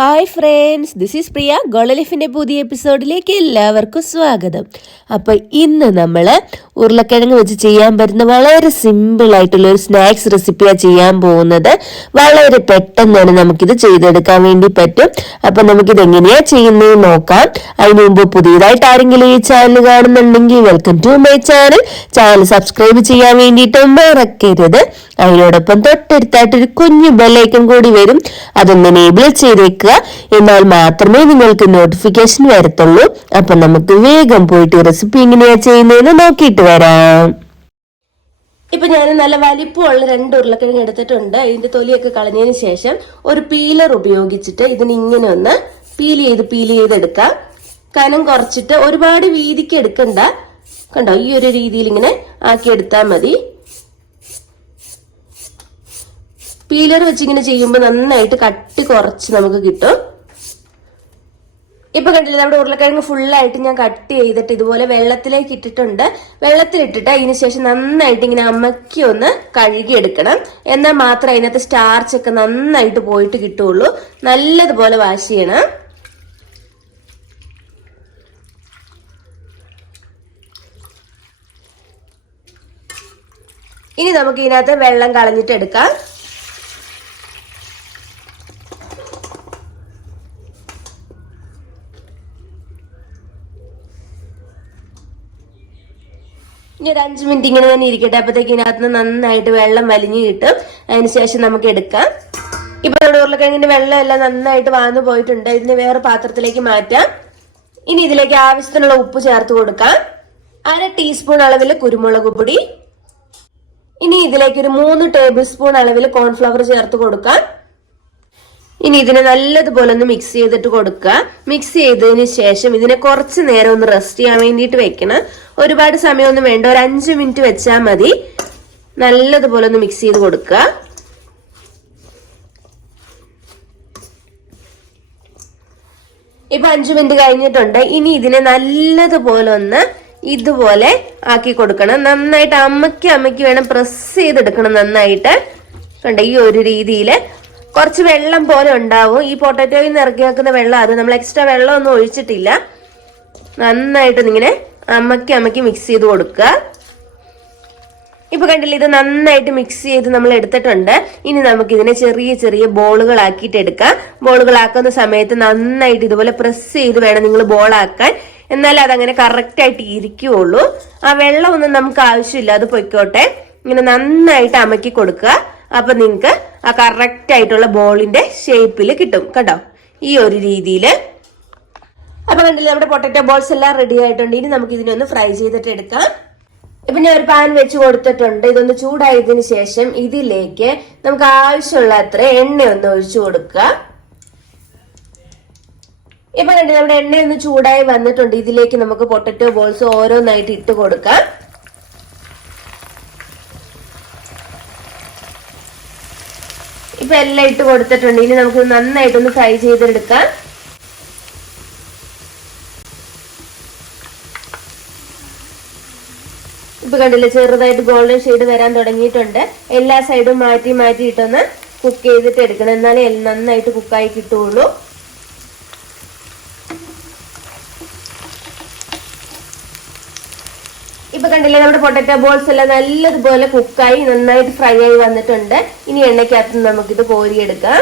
Hi friends, this is Priya. Golden ലൈഫിൻ്റെ പുതിയ എപ്പിസോഡിലേക്ക് എല്ലാവർക്കും സ്വാഗതം. അപ്പോൾ ഇന്ന് നമ്മൾ ഉരുളക്കിഴങ്ങ് വെച്ച് ചെയ്യാൻ പറ്റുന്ന വളരെ സിമ്പിളായിട്ടുള്ള ഒരു സ്നാക്സ് റെസിപ്പിയാണ് ചെയ്യാൻ പോകുന്നത്. വളരെ പെട്ടെന്ന് തന്നെ നമുക്കിത് ചെയ്തെടുക്കാൻ വേണ്ടി പറ്റും. അപ്പം നമുക്കിത് എങ്ങനെയാണ് ചെയ്യുന്നത് നോക്കാം. അതിന് മുമ്പ് പുതിയതായിട്ട് ആരെങ്കിലും ഈ ചാനൽ കാണുന്നുണ്ടെങ്കിൽ welcome to my channel. Channel subscribe ചെയ്യാൻ വേണ്ടിയിട്ട് മറക്കരുത്. അതിനോടൊപ്പം തൊട്ടടുത്തായിട്ടൊരു കുഞ്ഞു ബെല്ലൈക്കൺ കൂടി വരും, അതൊന്ന് എനേബിൾ ചെയ്തേക്കുക. എന്നാൽ മാത്രമേ നിങ്ങൾക്ക് നോട്ടിഫിക്കേഷൻ വരത്തുള്ളൂ. അപ്പൊ നമുക്ക് വേഗം പോയിട്ട് റെസിപ്പി എങ്ങനെയാ ചെയ്യുന്നതെന്ന് നോക്കിയിട്ട് വരാം. ഇപ്പൊ ഞാൻ നല്ല വലിപ്പമുള്ള 2 ഉരുളക്കിഴങ്ങ് എടുത്തിട്ടുണ്ട്. ഇതിന്റെ തൊലിയൊക്കെ കളഞ്ഞതിന് ശേഷം ഒരു പീലർ ഉപയോഗിച്ചിട്ട് ഇതിനിങ്ങനെ ഒന്ന് പീൽ ചെയ്തെടുക്കാം. കനം കുറച്ചിട്ട് ഒരുപാട് വീതിക്ക് എടുക്കണ്ട. കണ്ടോ, ഈ ഒരു രീതിയിൽ ഇങ്ങനെ ആക്കി എടുത്താൽ മതി. പീലർ വെച്ചിങ്ങനെ ചെയ്യുമ്പോൾ നന്നായിട്ട് കട്ടി കുറച്ച് നമുക്ക് കിട്ടും. ഇപ്പൊ കണ്ടില്ലേ, നമ്മുടെ ഉരുളക്കിഴങ്ങ് ഫുള്ളായിട്ട് ഞാൻ കട്ട് ചെയ്തിട്ട് ഇതുപോലെ വെള്ളത്തിലേക്ക് ഇട്ടിട്ടുണ്ട്. വെള്ളത്തിലിട്ടിട്ട് അതിന് ശേഷം നന്നായിട്ട് ഇങ്ങനെ അമ്മക്കി ഒന്ന് കഴുകിയെടുക്കണം. എന്നാൽ മാത്രമേ അതിനകത്ത് സ്റ്റാർച്ച് ഒക്കെ നന്നായിട്ട് പോയിട്ട് കിട്ടുള്ളൂ. നല്ലതുപോലെ വാഷ് ചെയ്യണം. ഇനി നമുക്ക് ഇതിനകത്ത് വെള്ളം കളഞ്ഞിട്ട് എടുക്കാം. ഇനി ഒരു 5 മിനിറ്റ് ഇങ്ങനെ തന്നെ ഇരിക്കട്ടെ. അപ്പത്തേക്ക് ഇതിനകത്ത് നന്നായിട്ട് വെള്ളം വലിഞ്ഞു കിട്ടും. അതിനുശേഷം നമുക്ക് എടുക്കാം. ഇപ്പൊ നമ്മുടെ ഉരുളക്കിഴങ്ങിന്റെ വെള്ളം എല്ലാം നന്നായിട്ട് വാർന്നു പോയിട്ടുണ്ട്. ഇതിനെ വേറെ പാത്രത്തിലേക്ക് മാറ്റാം. ഇനി ഇതിലേക്ക് ആവശ്യത്തിനുള്ള ഉപ്പ് ചേർത്ത് കൊടുക്കാം. 1/2 ടീസ്പൂൺ അളവിൽ കുരുമുളക് പൊടി. ഇനി ഇതിലേക്ക് ഒരു 3 ടേബിൾ സ്പൂൺ അളവിൽ കോൺഫ്ലവർ ചേർത്ത് കൊടുക്കാം. ഇനി ഇതിനെ നല്ലതുപോലെ ഒന്ന് മിക്സ് ചെയ്തിട്ട് കൊടുക്കുക. മിക്സ് ചെയ്തതിന് ശേഷം ഇതിനെ കുറച്ച് നേരം ഒന്ന് റെസ്റ്റ് ചെയ്യാൻ വേണ്ടിയിട്ട് വെക്കണം. ഒരുപാട് സമയമൊന്നും വേണ്ട, ഒരു 5 മിനിറ്റ് വെച്ചാൽ മതി. നല്ലതുപോലെ ഒന്ന് മിക്സ് ചെയ്ത് കൊടുക്കുക. ഇപ്പൊ 5 മിനിറ്റ് കഴിഞ്ഞിട്ടുണ്ട്. ഇനി ഇതിനെ നല്ലതുപോലെ ഒന്ന് ഇതുപോലെ ആക്കി കൊടുക്കണം. നന്നായിട്ട് അമ്മക്കി വേണം പ്രസ് ചെയ്തെടുക്കണം നന്നായിട്ട്. കണ്ട, ഈ ഒരു രീതിയിൽ കുറച്ച് വെള്ളം പോലെ ഉണ്ടാവും. ഈ പൊട്ടാറ്റോയിൽ നിന്ന് ഇറക്കി വെക്കുന്ന വെള്ളം, അത് നമ്മൾ എക്സ്ട്രാ വെള്ളം ഒന്നും ഒഴിച്ചിട്ടില്ല. നന്നായിട്ട് ഇങ്ങനെ അമ്മക്കി മിക്സ് ചെയ്ത് കൊടുക്കുക. ഇപ്പൊ കണ്ടില്ല, ഇത് നന്നായിട്ട് മിക്സ് ചെയ്ത് നമ്മൾ എടുത്തിട്ടുണ്ട്. ഇനി നമുക്ക് ഇതിനെ ചെറിയ ചെറിയ ബോളുകളാക്കിയിട്ട് എടുക്കാം. ബോളുകളാക്കുന്ന സമയത്ത് നന്നായിട്ട് ഇതുപോലെ പ്രസ് ചെയ്ത് വേണം നിങ്ങൾ ബോളാക്കാൻ. എന്നാലേ അതങ്ങനെ കറക്റ്റ് ആയിട്ട് ഇരിക്കുകയുള്ളൂ. ആ വെള്ളം ഒന്നും നമുക്ക് ആവശ്യമില്ല, അത് പൊയ്ക്കോട്ടെ. ഇങ്ങനെ നന്നായിട്ട് അമക്കി കൊടുക്കുക. അപ്പൊ നിങ്ങൾക്ക് ആ കറക്റ്റ് ആയിട്ടുള്ള ബോളിന്റെ ഷേപ്പിൽ കിട്ടും. കേട്ടോ, ഈ ഒരു രീതിയില്. അപ്പൊ കണ്ടില്ലേ, നമ്മുടെ പൊട്ടാറ്റോ ബോൾസ് എല്ലാം റെഡി ആയിട്ടുണ്ട്. ഇനി നമുക്ക് ഇതിനൊന്ന് ഫ്രൈ ചെയ്തിട്ട് എടുക്കാം. ഇപ്പൊ ഞാൻ ഒരു പാൻ വെച്ച് കൊടുത്തിട്ടുണ്ട്. ഇതൊന്ന് ചൂടായതിനു ശേഷം ഇതിലേക്ക് നമുക്ക് ആവശ്യമുള്ള അത്ര എണ്ണ ഒന്ന് ഒഴിച്ചു കൊടുക്കുക. ഇപ്പൊ കണ്ടില്ലേ, നമ്മുടെ എണ്ണ ഒന്ന് ചൂടായി വന്നിട്ടുണ്ട്. ഇതിലേക്ക് നമുക്ക് പൊട്ടാറ്റോ ബോൾസ് ഓരോന്നായിട്ട് ഇട്ട് കൊടുക്കാം. ഇപ്പൊ എല്ലാം ഇട്ട് കൊടുത്തിട്ടുണ്ട്. ഇനി നമുക്ക് നന്നായിട്ടൊന്ന് ഫ്രൈ ചെയ്തെടുക്കാം. ഇപ്പൊ കണ്ടില്ലേ, ചെറുതായിട്ട് ഗോൾഡൻ ഷെയ്ഡ് വരാൻ തുടങ്ങിയിട്ടുണ്ട്. എല്ലാ സൈഡും മാറ്റിയിട്ടൊന്ന് കുക്ക് ചെയ്തിട്ട് എടുക്കണം. എന്നാലേ നന്നായിട്ട് കുക്കായി കിട്ടുള്ളൂ. ഇപ്പൊ കണ്ടില്ലേ, നമ്മുടെ പൊട്ടാറ്റോ ബോൾസ് എല്ലാം നല്ലതുപോലെ കുക്കായി നന്നായിട്ട് ഫ്രൈ ആയി വന്നിട്ടുണ്ട്. ഇനി എണ്ണയ്ക്കകത്ത് നമുക്കിത് കോരിയെടുക്കാം.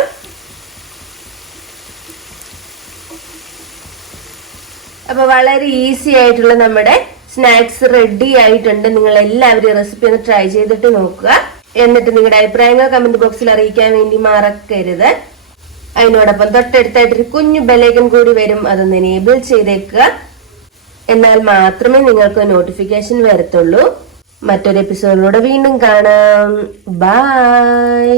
അപ്പൊ വളരെ ഈസി ആയിട്ടുള്ള നമ്മുടെ സ്നാക്സ് റെഡി ആയിട്ടുണ്ട്. നിങ്ങൾ എല്ലാവരും റെസിപ്പി ഒന്ന് ട്രൈ ചെയ്തിട്ട് നോക്കുക. എന്നിട്ട് നിങ്ങളുടെ അഭിപ്രായങ്ങൾ കമന്റ് ബോക്സിൽ അറിയിക്കാൻ വേണ്ടി മറക്കരുത്. അതിനോടൊപ്പം തൊട്ടടുത്തായിട്ടൊരു കുഞ്ഞു ബെല്ലൈക്കൺ കൂടി വരും, അതൊന്ന് എനേബിൾ ചെയ്തേക്കുക. എന്നാൽ മാത്രമേ നിങ്ങൾക്ക് നോട്ടിഫിക്കേഷൻ വരത്തുള്ളൂ. മറ്റൊരു എപ്പിസോഡിലൂടെ വീണ്ടും കാണാം. ബൈ.